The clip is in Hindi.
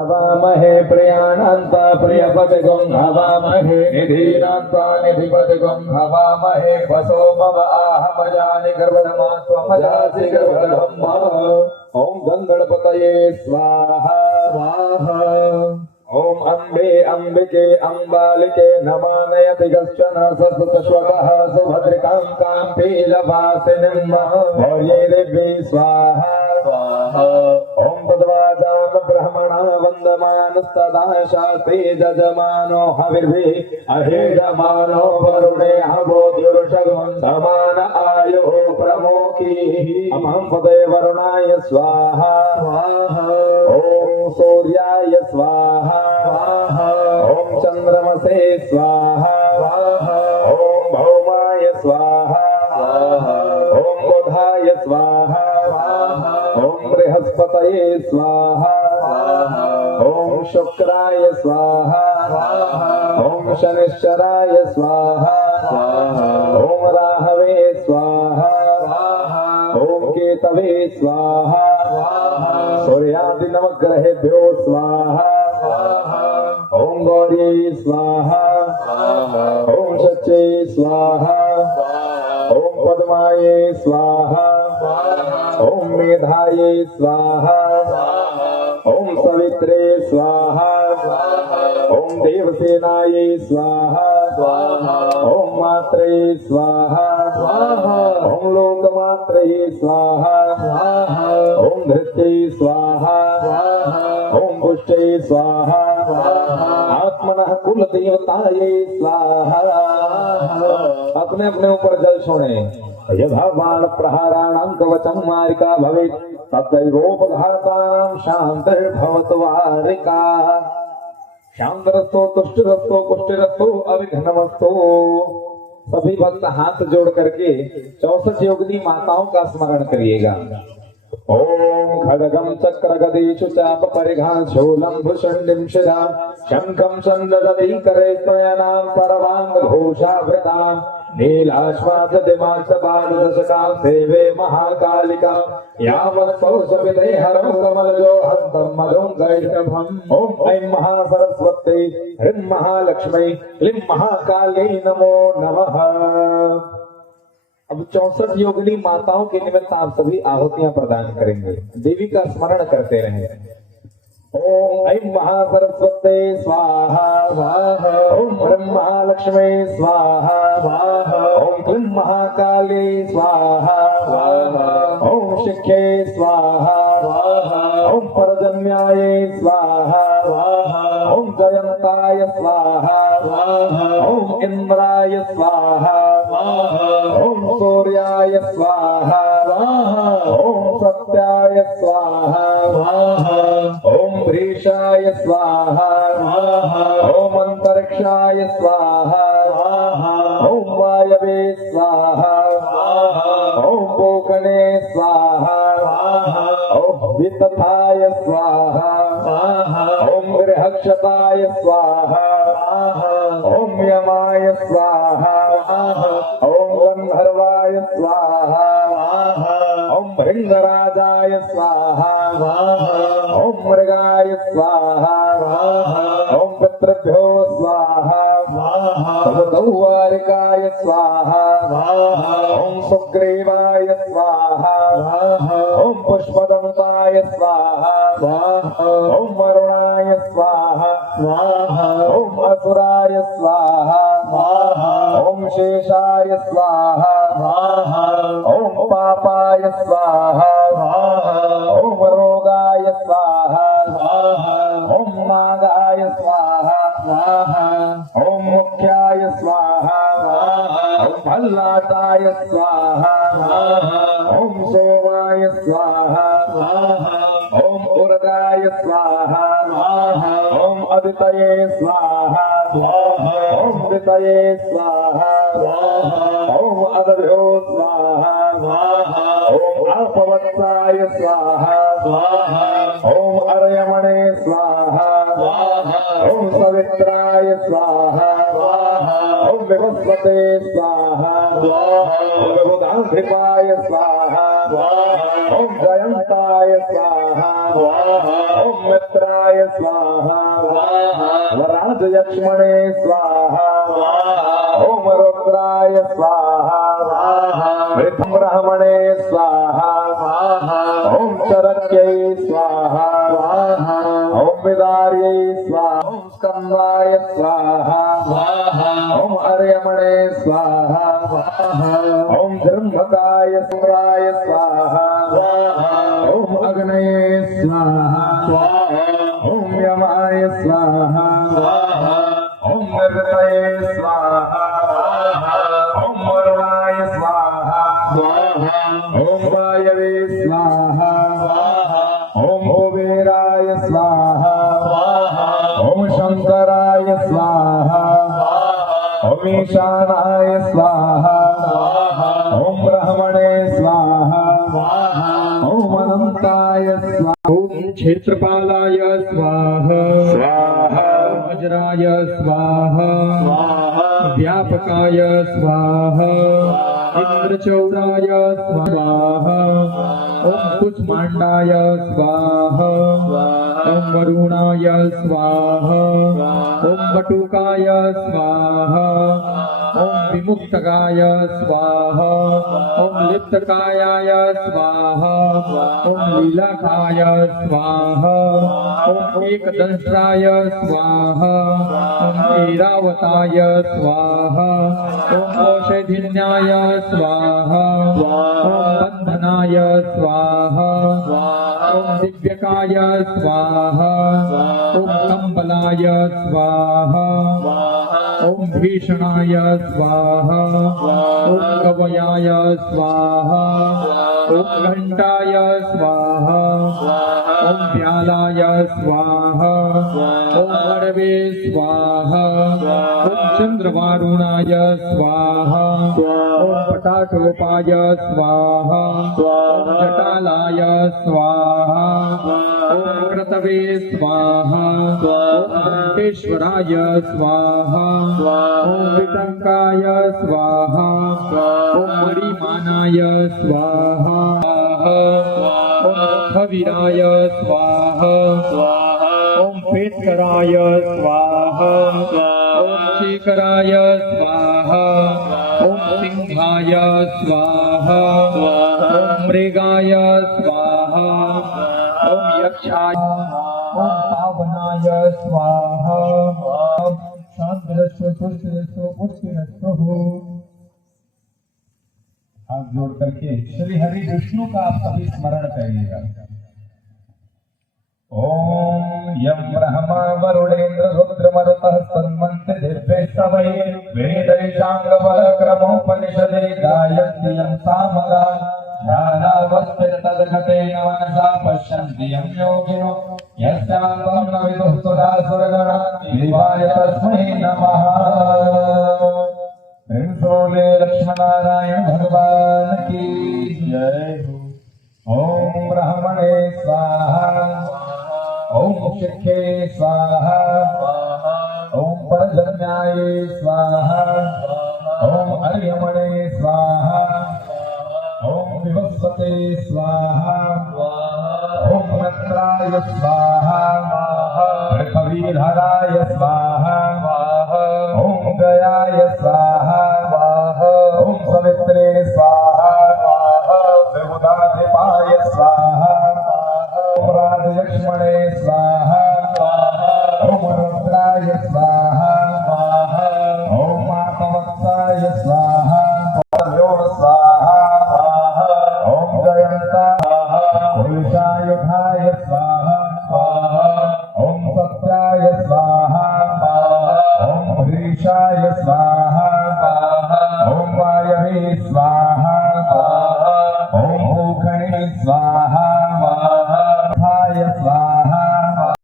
हवामहे प्रियाणान्ता प्रियपतिगुं हवामहे निधीनान्ता निधिपतिगुं हवामहे वसो मम आहमजानि गर्भधमा त्वमजासि गर्भधम्मा। ओम गंगणपतये स्वाहा स्वाहा। ओम अम्बे अंबिके अंबालिके नमानयति कश्चन सततश्वकः सुभद्रिकां काम्पीलवासिनीं मौर्ये देवी स्वाहा स्वाहा। ओम तद्वाजाम ब्रह्मणा वन्दमानस्तदा शास्त्रे जजमानो हविर्भिः अहेजमानो वरुणे हवोद्युर्षगं समान आयुः प्रमोखीः। अमं पदे वरुणाय स्वाहा स्वाहा। ओम सूर्याय स्वाहा स्वाहा। ओम चंद्रमसे स्वाहा स्वाहा। ओम भौमाय स्वाहा स्वाहा। ओम बुधाय स्वाहा स्वाहा। ओम बृहस्पतये स्वाहा स्वाहा। ओम शुक्राय स्वाहा स्वाहा। ओम शनिश्चराय स्वाहा स्वाहा। ओम राहवे स्वाहा स्वाहा। ओम केतवे स्वाहा स्वाहा। सूर्यादि नवग्रहेभ्यो स्वाहा स्वाहा। ओम गौरी स्वाहा स्वाहा। ओम सच्चे स्वाहा स्वाहा। ओम पद्माये स्वाहा स्वाहा। ओम मेधाये स्वाहा स्वाहा। ओम सवित्रे स्वाहा स्वाहा। ओम देवसेनाये स्वाहा स्वाहा। ओम मात्रे स्वाहा स्वाहा। ओम लोकमात्रे स्वाहा स्वाहा। ओम धृत्ये स्वाहा स्वाहा। ओम पुष्टे स्वाहा स्वाहा। आत्मनः कुलदेवताये स्वाहा। अपने अपने ऊपर जल छोड़े। यथा बाण प्रहाराणां कवचं मारिका भवेत् तदैवोपघातानां शान्तिर्भवतु वारिका। शांतरस्तो तुष्टिरस्तो पुष्टिरस्तो अविघ्नमस्तो। सभी भक्त हाथ जोड़ करके 64 योगिनी माताओं का स्मरण करिएगा। ओम खड्गं चक्र गदेषु चाप परिघां शूलं भुषण्डिं शिरां शंखं सन्ददति करे त्वयनां सर्वांग घोषावृतां नीलाश्वासदिमांसपाददशकां सेवे महाकालिका यावत्सौ सविते हरौ कमलजो हस्तं मधुं गैष्टभम्। ओम ऐं महासरस्वत्यै ह्रीं महालक्ष्मी क्लीं महाकाल्यै नमो नमः। अब 64 योगिनी माताओं के निमित्त आप सभी आहुतियां प्रदान करेंगे। देवी का स्मरण करते रहें। ओम ऐं महासरस्वत्यै स्वाहा स्वाहा। ओम ह्रीं महालक्ष्मी स्वाहा स्वाहा। ओम क्लीं महाकाली स्वाहा स्वाहा। ओम शिखे स्वाहा स्वाहा। ओम पर्जन्याये स्वाहा स्वाहा। ओम जयंताय स्वाहा स्वाहा। ओम इंद्राय स्वाहा स्वाहा। ओम सूर्याय स्वाहा स्वाहा। ओम सत्याय स्वाहा स्वाहा। ओम भ्रीषाय स्वाहा स्वाहा। ओम अंतरिक्षाय स्वाहा स्वाहा। ओम वायवे स्वाहा स्वाहा। ओम पोकणे स्वाहा स्वाहा। ओम वितथाय स्वाहा स्वाहा। ओम गृहक्षताय स्वाहा स्वाहा। ओम यमाय स्वाहा स्वाहा। ओम गंधर्वाय स्वाहा स्वाहा। ओम भृंगराजाय स्वाहा स्वाहा। ओम मृगाय स्वाहा स्वाहा। ओम पितृभ्यो स्वाहा स्वाहा। ओम गौवारिकाय स्वाहा स्वाहा। ओम सुग्रीवाय स्वाहा स्वाहा। ओम पुष्पदंताय स्वाहा स्वाहा। ओम वरुणाय स्वाहा स्वाहा। ओम असुराय स्वाहा स्वाहा। ओम शेषाय स्वाहा स्वाहा। ओम पापाय स्वाहा स्वाहा। ओम रोगाय स्वाहा स्वाहा। ओम नागाय स्वाहा स्वाहा। ओम मुख्याय स्वाहा स्वाहा। ओम भल्लाटाय स्वाहा स्वाहा। ओम सोमाय स्वाहा स्वाहा। ओम उर्गाय स्वाहा स्वाहा। ओम अदितये स्वाहा स्वाहा। ओम दितये स्वाहा स्वाहा। ओम अदभ्यो स्वाहा स्वाहा। ओम अपवत्साय स्वाहा स्वाहा। ओम अर्यमणे स्वाहा स्वाहा। ओम सवित्राय स्वाहा स्वाहा। ओम विवस्वते स्वाहा स्वाहा। ओम बुधांधिपाय स्वाहा स्वाहा। ओम जयंताय स्वाहा ओम मित्राय स्वाहा वराजयक्ष्मणे स्वाहा ओम रुद्राय स्वाहा मृतं ब्राह्मणे स्वाहा ओम चरक्यै स्वाहा ओम विदार्यै स्वाहा ओम स्कंदाय स्वाहा ओम अर्यमणे स्वाहा ओम धर्मकाय सुराय स्वाहा ओम अग्नये स्वाहा ओम यमाय स्वाहा ओम निर्दये स्वाहा ओम वरुणाय स्वाहा ओम वायवे स्वाहा ओम कुबेराय स्वाहा ओम शंकराय स्वाहा ओम ईशानाय स्वाहा ओम ब्रह्मणे स्वाहा ओम अनंताय स्वाहा ओम क्षेत्रपालाय स्वाहा वज्राय स्वाहा व्यापकाय स्वाहा इंद्रचौराय स्वाहा ओम कुष्मांडाय स्वाहा ओम वरुणाय स्वाहा ओम बटुकाय स्वाहा ओम विमुक्तकाय स्वाहा ओम लिप्तकायाय स्वाहा ओम लीलाकाय स्वाहा ओम एकदंष्ट्राय स्वाहा ओम ऐरावताय स्वाहा ओम औषधिन्याय स्वाहा ओम बंधनाय स्वाहा ओम दिव्यकाय स्वाहा ओम कंबलाय स्वाहा ओम भीषणाय स्वाहा ओम कवयाय स्वाहा ओम घंटाय स्वाहा ओम व्यालाय स्वाहा ओम वरवे स्वाहा ओम चंद्रवारुणाय स्वाहा ओम पटाटोपाय स्वाहा ओम जटालाय स्वाहा ओम क्रतवे स्वाहा ओम घंटेश्वराय स्वाहा ओम विटंकाय स्वाहा ओम मणिमानाय स्वाहा ओम खवीराय स्वाहा ओम पेटकराय स्वाहा ओम चेकराय स्वाहा ओम सिंहाय स्वाहा ओम मृगाय स्वाहा ओम यक्षाय ओम पावनाय स्वाहा शांतिरस्तु तुष्टिरस्तु पुष्टिरस्तु। हाथ जोड़ करके श्री हरि विष्णु का आप सभी स्मरण करिएगा। ओम यम ब्रह्मा वरुणेन्द्र रुद्र मरुतः सन्मन्ते दिव्यैस्तवै वेदैशांग बलक्रमोपनिषदे गायन्ति यं सामगा ध्यानावस्थित तद्गतेन मनसा पश्यन्ति यं योगिनो यस्यान्तं न विदुः सुरासुरगणा देवाय तस्मै नमः। प्रेमसोले लक्ष्मणारायण भगवान की जय। ओम ब्राह्मणे स्वाहा ओम शिखे स्वाहा ओम परजन्याये स्वाहा ओम अर्यमणे स्वाहा ओम विवस्वते स्वाहा ओम मित्राय स्वाहा पृथ्वीधराय स्वाहा ओम गयाय स्वाहा ओम सवित्रे स्वाहा विबुधाधिपाय स्वाहा ओम राजयक्ष्मणे स्वाहा ओम रुद्राय स्वाहा ओम मातवत्साय स्वाहा ओम स्वाहा ओम जयंता पुरुषायुधाय स्वाहा ओम सत्याय स्वाहा ओम भीषाय स्वाहा ओम वायवे स्वाहा